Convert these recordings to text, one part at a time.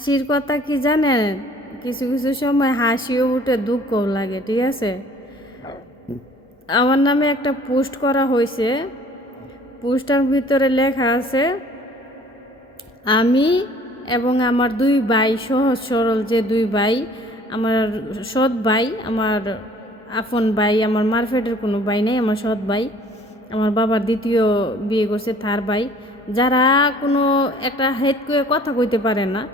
হাসির কথা কি জানেন? কিছু কিছু সময় হাসিও উঠে, দুঃখও লাগে, ঠিক আছে? আমার নামে একটা পোস্ট করা হয়েছে। পোস্টার ভিতরে লেখা আছে, আমি এবং আমার দুই ভাই সহজ সরল যে দুই ভাই, আমার সৎ ভাই, আমার আপন ভাই, আমার মারফেটের কোনো ভাই নেই, আমার সৎ ভাই, আমার বাবার দ্বিতীয় বিয়ে করছে তার ভাই। যারা কোনো একটা হেড করে কথা কইতে পারে না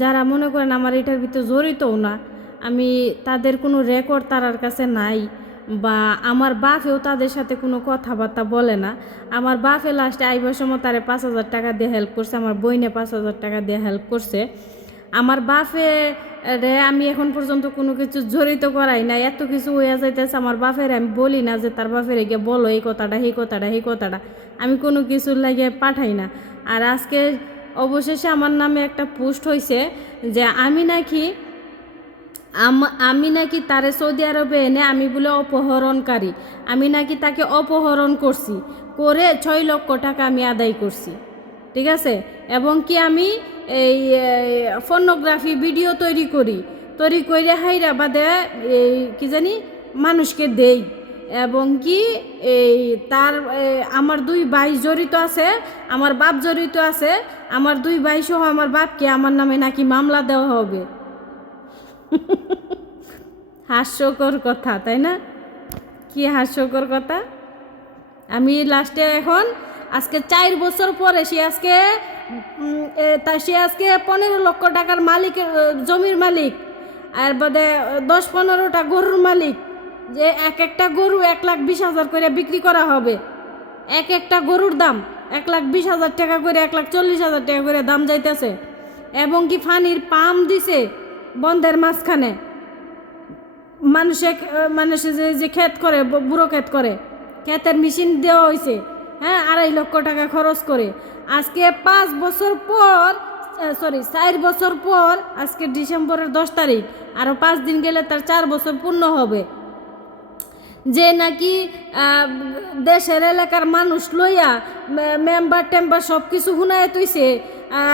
যারা মনে করেন আমার এটার ভিতরে জড়িতও না, আমি তাদের কোনো রেকর্ড তারার কাছে নাই বা আমার বাপেও তাদের সাথে কোনো কথাবার্তা বলে না। আমার বাপে লাস্টে আইবার সময় তারে পাঁচ হাজার টাকা দিয়ে হেল্প করছে, আমার বইনে পাঁচ হাজার টাকা দিয়ে হেল্প করছে। আমার বাপে রে আমি এখন পর্যন্ত কোনো কিছু জড়িত করাই না এত কিছু হয়ে যাইতেছে, আমার বাপের আমি বলি না যে তার বাপের গিয়ে বলো এই কথাটা এই কথাটা এই কথাটা। আমি কোনো কিছু লাগে পাঠাই না। আর আজকে অবশেষে আমার নামে একটা পোস্ট হয়েছে যে আমি নাকি আম- নাকি তারে সৌদি আরবে এনে আমি বলে অপহরণকারী। আমি নাকি তাকে অপহরণ করছি। করে ছয় লক্ষ টাকা আমি আদায় করছি। ঠিক আছে? এবং কি আমি এই ফোনোগ্রাফি ভিডিও তৈরি করি। তৈরি করে হাইরাবাদে এই কি জানি মানুষকে দেই। এবং কি, এই তার আমার দুই ভাই জড়িত আছে, আমার বাপ জড়িত আছে, আমার দুই ভাই সহ আমার বাপকে আমার নামে নাকি মামলা দেওয়া হবে। হাস্যকর কথা, তাই না? কি হাস্যকর কথা? আমি লাস্টে এখন, আজকে চার বছর পরে সে আজকে তা সে আজকে পনেরো লক্ষ টাকার মালিকের, জমির মালিক, আর বাদে দশ পনেরোটা গরুর মালিক। যে এক একটা গরু এক লাখ বিশ হাজার করে বিক্রি করা হবে। এক একটা গরুর দাম এক লাখ বিশ হাজার টাকা করে, এক লাখ চল্লিশ হাজার টাকা করে দাম যাইতেছে। এবং কি ফানির পাম দিছে বন্ধের মাঝখানে। মানুষে মানুষে যে যে ক্ষেত করে বুড়ো ক্ষেত করে, ক্ষেতের মেশিন দেওয়া হয়েছে হ্যাঁ আড়াই লক্ষ টাকা খরচ করে। আজকে পাঁচ বছর পর সরি চার বছর পর, আজকে ডিসেম্বরের দশ তারিখ আরও পাঁচ দিন গেলে তার চার বছর পূর্ণ হবে। যে নাকি দেশের এলাকার মানুষ লইয়া মেম্বার টেম্বার সব কিছু হুনায় তুইছে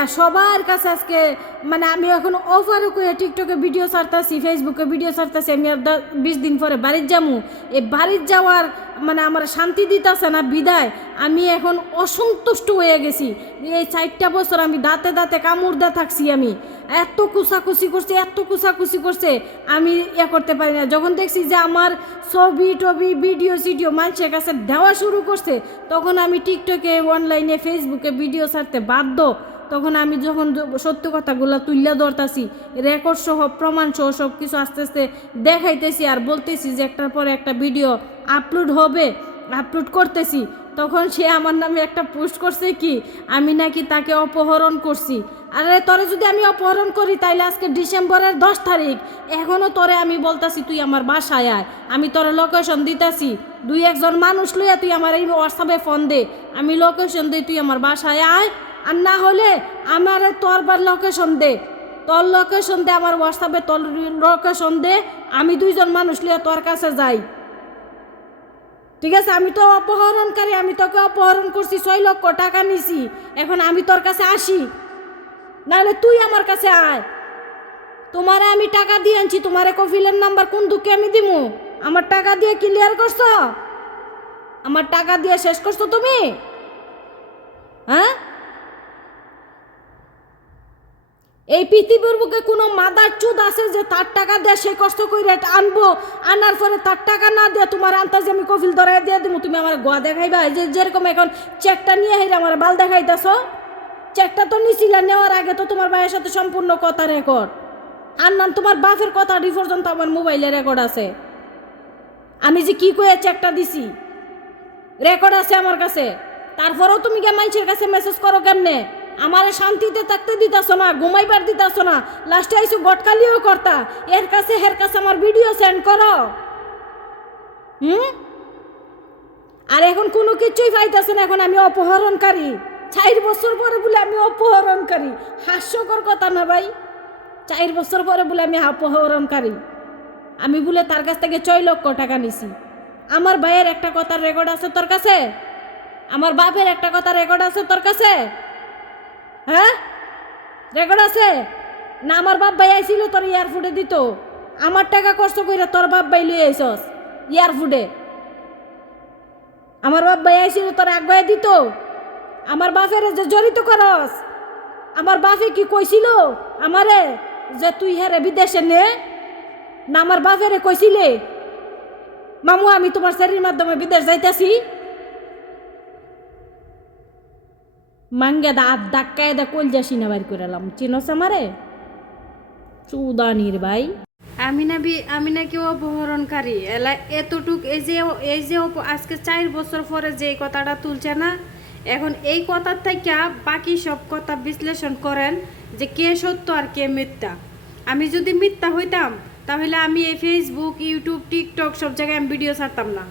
সবার কাছে আজকে মানে আমি এখন অফারও করে টিকটকে ভিডিও ছাড়তাছি ফেসবুকে ভিডিও ছাড়তাছি, আমি আর বিশ দিন পরে বাড়ির যামু। এই বাড়ির যাওয়ার মানে আমার শান্তি দিতেছে না, বিদায়। আমি এখন অসন্তুষ্ট হয়ে গেছি। এই চারটা বছর আমি দাঁতে দাঁতে কামড় থাকছি আমি। এত কুসাকুসি করছে, এত কুসাকুসি করছে, আমি ইয়ে করতে পারি না। যখন দেখছি যে আমার ছবি টবি, ভিডিও, সিডিও মানুষের কাছে দেওয়া শুরু করছে, তখন আমি টিকটকে অনলাইনে ফেসবুকে ভিডিও ছাড়তে বাধ্য। তখন আমি যখন সত্য কথাগুলো তুললে ধরতাছি। রেকর্ড সহ প্রমাণ সহ সব কিছু আস্তে আস্তে দেখাইতেছি আর বলতেছি যে একটার পরে একটা ভিডিও আপলোড হবে আপলোড করতেছি। তখন সে আমার নামে একটা পোস্ট করছে কি, আমি নাকি তাকে অপহরণ করছি। আরে তরে যদি আমি অপহরণ করি তাইলে আজকে ডিসেম্বরের দশ তারিখ। এখনও তরে আমি বলতাছি তুই আমার বাসায় আয়। আমি তোরে লোকেশন দিতাছি। দুই একজন মানুষ লইয়া তুই আমার এই হোয়াটসঅ্যাপে ফোন দে। আমি লোকেশন দিই তুই আমার বাসায় আয়। আর না হলে আমার তোর বার লোকেশন দে। তোর লোকেশন দে, আমার হোয়াটসঅ্যাপে তোর লোকেশন দে, আমি দুইজন মানুষ লইয়া তোর কাছে যাই। ঠিক আছে, আমি তো অপহরণকারী, আমি তোকে অপহরণ করছি, ছয় লক্ষ টাকা নিছি। এখন আমি তোর কাছে আসি। নাহলে তুই আমার কাছে আয়। তোমারে আমি টাকা দিয়ে আনছি, তোমারে কফিলের নাম্বার কোন দুঃখে আমি দিমু? আমার টাকা দিয়ে ক্লিয়ার করছ? আমার টাকা দিয়ে শেষ করছ তুমি? হ্যাঁ? এই পৃথিবীর বুকে কোনো মাদার চুদ আছে যে তার টাকা দিয়ে সে কষ্ট করে আনব? আনার পরে তার টাকা না দিয়ে তোমার আন্তাজে আমি কফিল ধরাই দিয়ে দিব তুমি আমার গোয়া দেখাইবা? যে যেরকম এখন চেকটা নিয়ে হেরে আমার বাল দেখাইতেছ, চেকটা তো নিছিলা, নেওয়ার আগে তো তোমার ভাইয়ের সাথে সম্পূর্ণ কথা রেকর্ড আর নাম তোমার বাপের কথা পর্যন্ত আমার মোবাইলে রেকর্ড আছে। আমি যে কি কয়ে চেকটা দিছি? রেকর্ড আছে আমার কাছে। তারপরেও তুমি কে মানুষের কাছে মেসেজ করো কেমনে? আমার শান্তিতে থাকতে দিতাছ না, ঘুমাইবার দিতাছ না। লাস্টে আইসু গটকালিও করতা। এর কাছে, হের কাছে আমার ভিডিও সেন্ড করো। হুম? আর এখন কোনো কিছুই পাইতেছে না, এখন আমি অপহরণকারী। চার বছর পরে বলে আমি অপহরণকারী। হাস্যকর কথা না ভাই। চার বছর পরে বলে আমি অপহরণকারী। আমি বলে তার কাছ থেকে ছয় লক্ষ টাকা নিছি। আমার ভাইয়ের একটা কথার রেকর্ড আছে তোর কাছে? আমার বাপের একটা কথার রেকর্ড আছে তোর কাছে? হ্যাঁ? রেকর্ড আছে? না, আমার বাপ ভাই আইছিল তোর এয়ারফুডে দিত। আমার টাকা কষ্ট করে তোর বাপ ভাই লই আইসস এয়ারফুডে আমার বাপ ভাই আইছিল তোর আগুয়াই দিত। আমার বাপের যে জড়িত করস, আমার বাপে কি কইছিল আমারে যে তুই হেরে বিদেশে নে? না, আমার বাপেরে কইছিলে, মামু, আমি তোমার শরীর মাধ্যমে বিদেশ যাইতাছি। মাঙ্গে দা আধ ধাক্কায় দা কল যাসি না বাইর করালাম চিনস আমারে? চুদানির ভাই। আমি না বি আমি না নাকি অপহরণকারী। এলা এতটুক এই যে এই যে আজকে চার বছর পরে যে কথাটা তুলছে না, এখন এই কথার থেকে বাকি সব কথা বিশ্লেষণ করেন যে কে সত্য আর কে মিথ্যা। আমি যদি মিথ্যা হইতাম, তাহলে আমি এই ফেসবুক ইউটিউব টিকটক সব জায়গায় আমি ভিডিও ছাড়তাম না।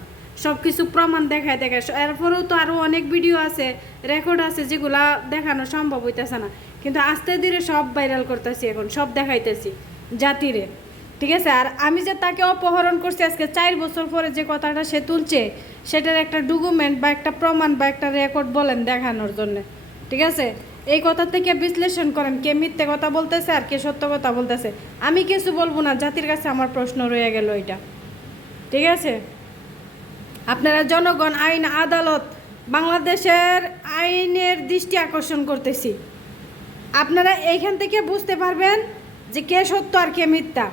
সব কিছু প্রমাণ দেখায় দেখায়। এরপরেও তো আরও অনেক ভিডিও আছে রেকর্ড আছে যেগুলা দেখানো সম্ভব হইতেছে না। কিন্তু আস্তে ধীরে সব ভাইরাল করতেছি এখন, সব দেখাইতেছি জাতিরে। ঠিক আছে? আর আমি যে তাকে অপহরণ করছি, আজকে চার বছর পরে যে কথাটা সে তুলছে, সেটার একটা ডকুমেন্ট বা একটা প্রমাণ বা একটা রেকর্ড বলেন দেখানোর জন্য। ঠিক আছে? এই কথা থেকে বিশ্লেষণ করেন কে মিথ্যে কথা বলতেছে আর কে সত্য কথা বলতেছে। আমি কিছু বলব না, জাতির কাছে আমার প্রশ্ন রয়ে গেল এটা। ঠিক আছে? আপনারা জনগণ, আইন, আদালত, বাংলাদেশের আইনের দৃষ্টি আকর্ষণ করতেছি। আপনারা এইখান থেকে বুঝতে পারবেন যে কে সত্য আর কে মিথ্যা।